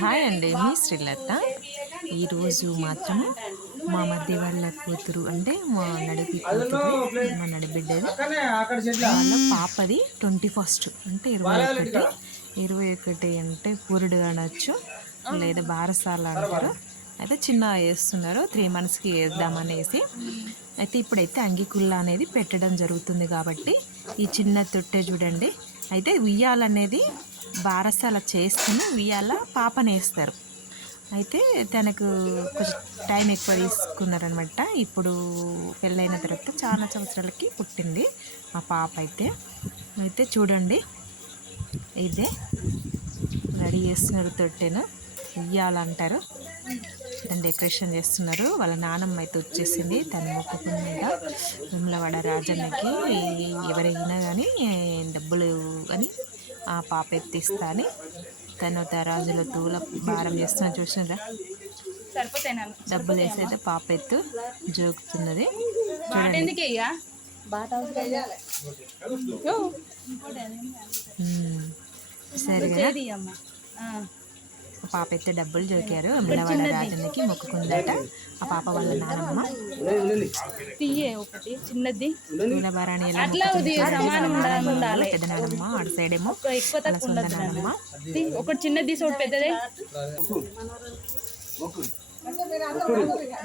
Hi అండి, మీ శ్రీలత. ఈరోజు మాత్రము మా మధ్య వాళ్ళ కూతురు అంటే మా నడిపి కూతురు, మా నడిబిడ్డది వాళ్ళ పాపది 21 అంటే 21 అంటే పూరుడు అనొచ్చు, లేదా బారసాల అంటారు. అయితే చిన్న వేస్తున్నారు, 3 monthsకి వేద్దామనేసి. అయితే ఇప్పుడైతే అంగికుల్ల అనేది పెట్టడం జరుగుతుంది కాబట్టి ఈ చిన్న తొట్టె చూడండి. అయితే ఉయ్యాలనేది బారసాల చేస్తేనే ఉయ్యాల పాపనేస్తారు. అయితే తనకు కొంచెం టైం ఎక్కువ తీసుకున్నారనమాట. ఇప్పుడు పెళ్ళైన తర్వాత చాలా సంవత్సరాలకి పుట్టింది ఆ పాప. అయితే చూడండి, ఇదే రెడీ చేస్తున్నారు తొట్టెను, ఉయ్యాలంటారు. దాన్ని డెకరేషన్ చేస్తున్నారు. వాళ్ళ నానమ్మ అయితే వచ్చేసింది, తను మొక్కుకున్నగా విమలవాడ రాజన్నకి ఎవరైనా కానీ డబ్బులు అని ఆ పాప ఎత్తిస్తా అని తను రాజుల తూల భారం చేస్తున్నా. చూసినదా, డబ్బులు వేసైతే పాప ఎత్తు జోకుతున్నది చూడండి. సరే కదా, పాప అయితే డబ్బులు జోకారు. విమలవాడ రాజన్నకి మొక్కుకుందట ఆ పాప వాళ్ళ నానమ్మ. నీలభారాణి పెద్ద నానమ్మ, ఆడ సైడ్ ఏమో సొంత నానమ్మ. ఒకటి చిన్నది పెద్దదే.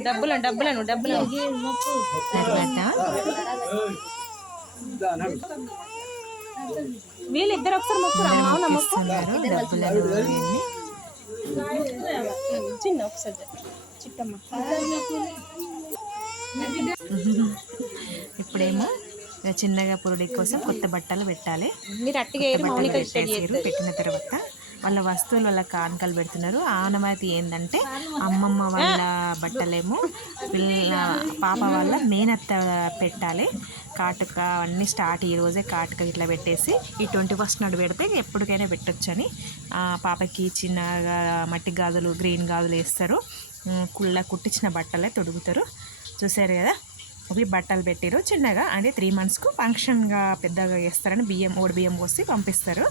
డబ్బులను తర్వాత వీళ్ళిద్దరు ఒకసారి మొక్కుతున్నారు డబ్బులను. చిన్న ఒకసారి చిట్టమ్మ. ఇప్పుడేమో చిన్నగా పురుడి కోసం కొత్త బట్టలు పెట్టాలి. పెట్టిన తర్వాత వాళ్ళ వస్తువులు వాళ్ళ కానుకలు పెడుతున్నారు. ఆనవాయితీ ఏంటంటే అమ్మమ్మ వాళ్ళ బట్టలేమో పాప వాళ్ళ మేనత్త పెట్టాలి. కాటుక అవన్నీ స్టార్ట్ ఈరోజే కాటుక ఇట్లా పెట్టేసి ఈ 21 నాడు పెడితే ఎప్పటికైనా పెట్టొచ్చని పాపకి చిన్నగా మట్టి గాజులు, గ్రీన్ గాజులు వేస్తారు. కుట్టించిన బట్టలే తొడుగుతారు. చూసారు కదా, అవి బట్టలు పెట్టారు చిన్నగా. అంటే 3 monthsకు ఫంక్షన్గా పెద్దగా చేస్తారని ఓడి బియ్యం పోసి పంపిస్తారు.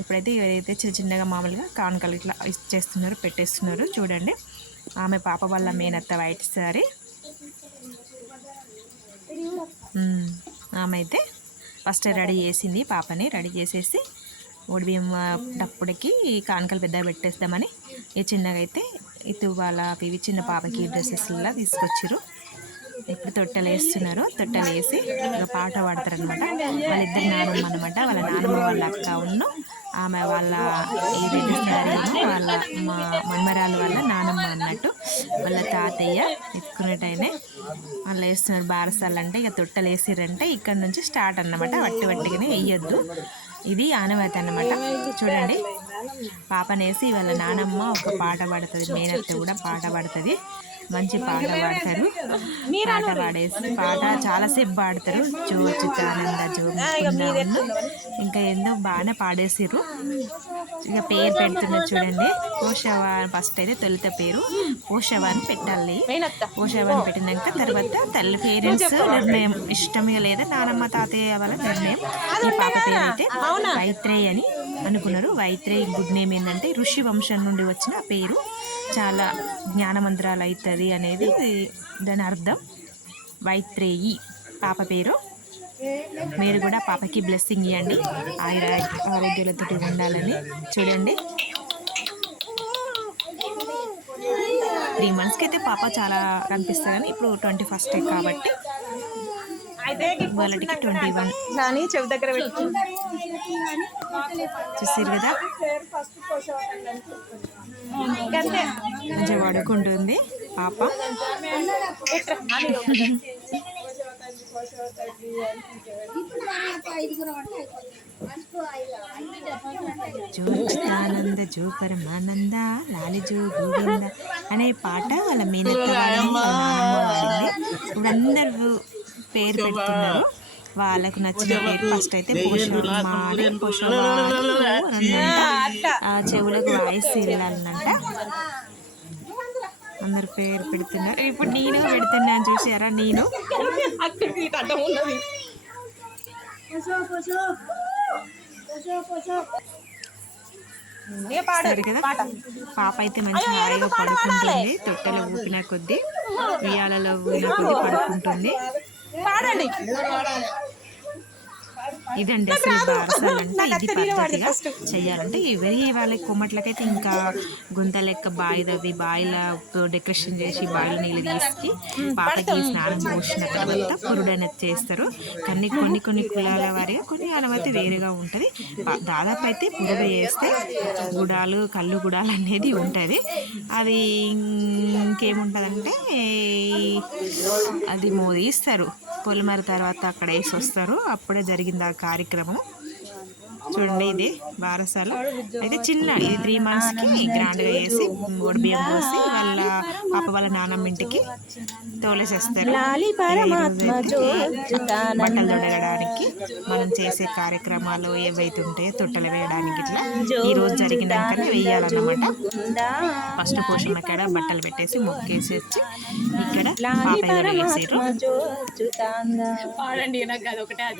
ఇప్పుడైతే ఏదైతే చిన్నగా మామూలుగా కానుకలు ఇట్లా ఇచ్చేస్తున్నారు, పెట్టేస్తున్నారు. చూడండి, ఆమె పాప వాళ్ళ మేనత్త వైట్ సారీ. ఆమె అయితే ఫస్ట్ రెడీ చేసింది పాపని. రెడీ చేసేసి ఓడి బియ్యం డప్పుడికి కానుకలు పెద్దగా పెట్టేద్దామని చిన్నగా అయితే వాళ్ళ ఇవి చిన్న పాపకి డ్రెస్సెస్లా తీసుకొచ్చారు. ఇప్పుడు తొట్టెలు వేస్తున్నారు. తొట్టెలు వేసి ఒక పాట పాడతారు అనమాట. వాళ్ళిద్దరు నానమ్మ అనమాట. వాళ్ళ నానమ్మ వాళ్ళ అక్క ఆమె వాళ్ళ ఏదైతే వాళ్ళ మన్మరాలు వాళ్ళ నానమ్మ అన్నట్టు. వాళ్ళ తాతయ్య ఎత్తుకున్నట్టయినా వాళ్ళు వేస్తున్నారు. బారసాలు అంటే ఇక తొట్టెలు వేసిరంటే ఇక్కడ నుంచి స్టార్ట్ అన్నమాట. వట్టిగానే వేయొద్దు, ఇది ఆనవాయితీ అన్నమాట. చూడండి, పాపనేసి వాళ్ళ నానమ్మ ఒక పాట పాడుతుంది, మేనత్త కూడా పాట పాడుతుంది. మంచి పాట పాడతారు. పాట పాడేసి చాలాసేపు పాడతారు. జో చిత్తానంద జో ఇంకా ఏందో బాగానే పాడేసారు. ఇక పేరు పెడుతున్నారు చూడండి. పోషవ ఫస్ట్ అయితే తొలుత పేరు పోషవ అని పెట్టాలి. పోషవ అని పెట్టినాక తర్వాత తల్లి పేరెంట్స్ నిర్ణయం, ఇష్టమే లేదా నానమ్మ తాతయ్య వాళ్ళ నిర్ణయం. ఈ పాప పేరు అయితే వైత్రేయి అని అనుకున్నారు. వైత్రేయి గుడ్ నేమ్ ఏంటంటే ఋషి వంశం నుండి వచ్చిన పేరు, చాలా జ్ఞానమంత్రాలు అవుతుంది అనేది దాని అర్థం. వైత్రేయి పాప పేరు. మీరు కూడా పాపకి బ్లెస్సింగ్ ఇవ్వండి, ఆరోగ్యాలతో ఉండాలని. చూడండి, 3 monthsకి అయితే పాప చాలా కనిపిస్తుంది, కానీ ఇప్పుడు 21 కాబట్టి వాళ్ళకి 21 చెవి దగ్గర చూసారు కదా. మంచిగా పడుకుంటుంది పాప. జోచితానంద జో పరమానంద లాలి జో గోవింద అనే పాట వాళ్ళ మేనత్త వాడింది. ఇప్పుడు అందరూ పేరు పెడుతున్నారు. వాళ్ళకు నచ్చిన పేరు ఫస్ట్ అయితే పోషమ్మ అని, చెవులకు వాయిస్ వెళ్ళాలనంట. అందరు పేరు పెడుతున్నారు. ఇప్పుడు నేను పెడుతున్నాను, చూసారా? నేను సరే కదా. పాప అయితే మంచి హాయిగా పడుకుంటుంది. తొట్టెలో ఊపిన కొద్దీ, ఉయ్యాలలో ఊపిన కొద్దీ పడుకుంటుంది. ఇదండి అసలు బారసాలంటే ఇది పద్ధతిగా చెయ్యాలంటే. ఎవరి వాళ్ళ కొమ్మట్లకైతే ఇంకా గుంత లెక్క బావి తవ్వి బావిల డెకరేషన్ చేసి బావిల నీళ్ళు తీసుకు పాపకి స్నానం పోసిన తర్వాత పురుడు అనేది చేస్తారు. కానీ కొన్ని కులాల వారిగా కొన్ని అనుమతి వేరుగా ఉంటుంది. దాదాపు అయితే పురుడు చేస్తే గుడాలు కళ్ళు గుడాలు అనేది ఉంటుంది. అది ఇంకేముంటుందంటే అది మోదీస్తారు పొలిమర తర్వాత అక్కడ వేసి వస్తారు. అప్పుడే జరిగింది ఆ కార్యక్రమం. చూడండి ఇది బారసాల అయితే చిన్న ఇది 3 monthsకి గ్రాండ్గా వేసి బియ్యం పోసి వాళ్ళ పాప వాళ్ళ నాన్నమ్మ ఇంటికి తోలేసేస్తారు. బట్టలు తొడగడానికి మనం చేసే కార్యక్రమాలు ఏవైతే ఉంటాయో తొట్టలు వేయడానికి ఇట్లా ఈరోజు జరిగినాకనే వేయాలన్నమాట. ఫస్ట్ పోషణ కాడ బట్టలు పెట్టేసి మొక్కేసి వచ్చి ఇక్కడ పాప వేసారు.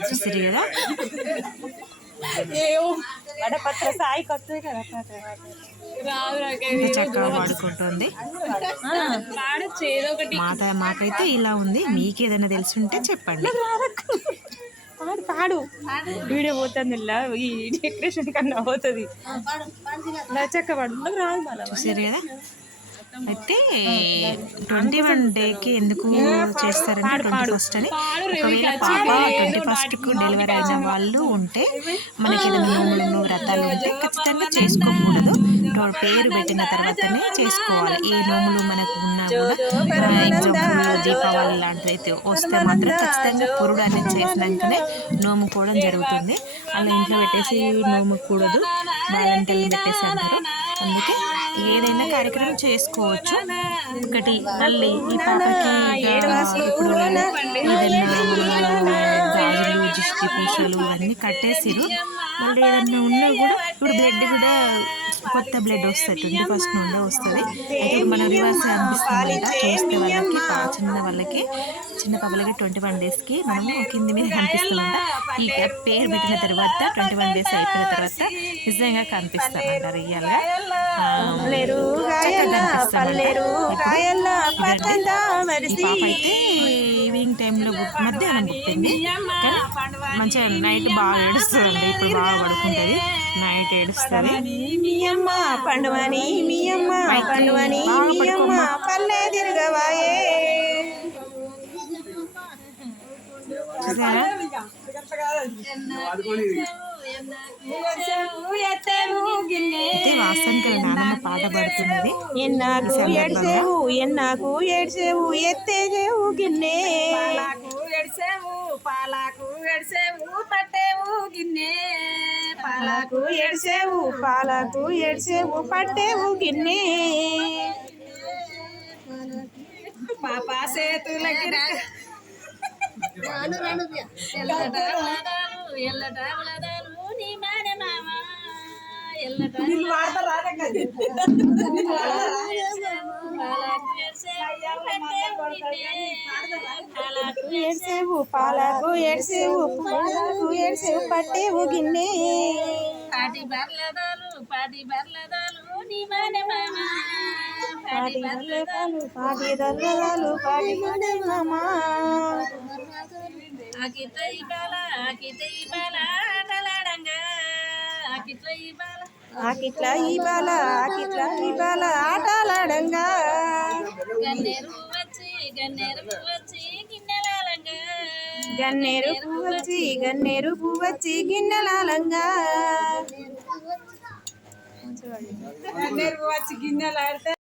చూసారు కదా చక్కగా పాడుకుంటుంది. మాకైతే ఇలా ఉంది. మీకు ఏదైనా తెలిసి ఉంటే చెప్పండి. పాడు వీడియో పోతుంది ఈ డెకరేషన్ కన్నా పోతుంది. చక్క పాడు రాదు. చూసారు కదా. అయితే 21 డేకి ఎందుకు చేస్తారంటే 21st అని. ఒకవేళ పాప 21st డెలివరీ అయిన వాళ్ళు ఉంటే మనకి ఏదైనా నోములు వ్రతాలు ఉంటే ఖచ్చితంగా చేసుకోకూడదు. పేరు పెట్టిన తర్వాతనే చేసుకోవాలి. ఏ నోములు మనకు ఉన్నా కూడా ఎగ్జాంపుల్ దీపావళి లాంటివి అయితే వస్తే మాత్రం ఖచ్చితంగా పురుడు అనేది చేసినాకనే నోముకోవడం జరుగుతుంది. అలా ఇంట్లో పెట్టేసి నోముకూడదు, బాలంటల్ని పెట్టేసి అంటారు. అందుకే ఏదైనా కార్యక్రమం చేసుకోవచ్చు. ఒకటి మళ్ళీ ఈ పాపకి ఇప్పుడు ఏదైనా గాజులు దిష్టి పూసలు అన్నీ కట్టేసిరు. మళ్ళీ ఏదన్నా ఉన్నా కూడా ఇప్పుడు బ్లడ్ కూడా కొత్త బ్లడ్ వస్తుంది 21st నుండే వస్తుంది. అయితే మనం రివర్స్ అనిపిస్తుందంట చూస్తే వాళ్ళకి చిన్న వాళ్ళకి చిన్న పాపలకి 21 డేస్కి మనము కింది మీద కనిపిస్తుందంట. ఈ పేరు పెట్టిన తర్వాత 21 డేస్ అయిపోయిన తర్వాత నిజంగా కనిపిస్తామంట రియల్గా. ఈ పాప అయితే ఈవినింగ్ టైంలో మధ్యాహ్నం పుట్టింది. కానీ మంచిగా నైట్ బాగా ఏడుస్తుంది. ఇప్పుడు బాగా పడుకుంటుంది, నైట్ ఏడుస్తుంది. పండువని మీ అమ్మ పండువని మీ అమ్మ పల్లె తిరగవాయే. అయితే వాస్తవానికి నాన్నమ్మ పాట పడుతున్నది. ఎన్నాకు ఏడ్సేవు ఎన్నాకు ఏడ్సేవు ఎత్తేగేవు గిన్నె ఏడ్సేవు పాలకు ఏడ్సేవు పట్టేవు గిన్నె పాలకు ఏడ్సేవు పాలకు ఏడ్సేవు పట్టేవు గిన్నె పాప చేతులకి ఏడ్సేవు పాలకు ఏడ్సేవు పాలకు ఏడ్సేవు పట్టేవు గిన్నె పాటి బర్లదాలు పాటి బర్లదాలు నీ మానే మామ పాటి బర్లదాలు పాటి దర్లదాలు పాటి మానే మామ ఆకితై బాల ఆటలాడంగా ఆకిట్ల ఈ బాల ఆటలాడంగా గన్నేరు వచ్చి గిన్నెలాలంగా గన్నేరు పువ్వచ్చి గిన్నెలాలంగా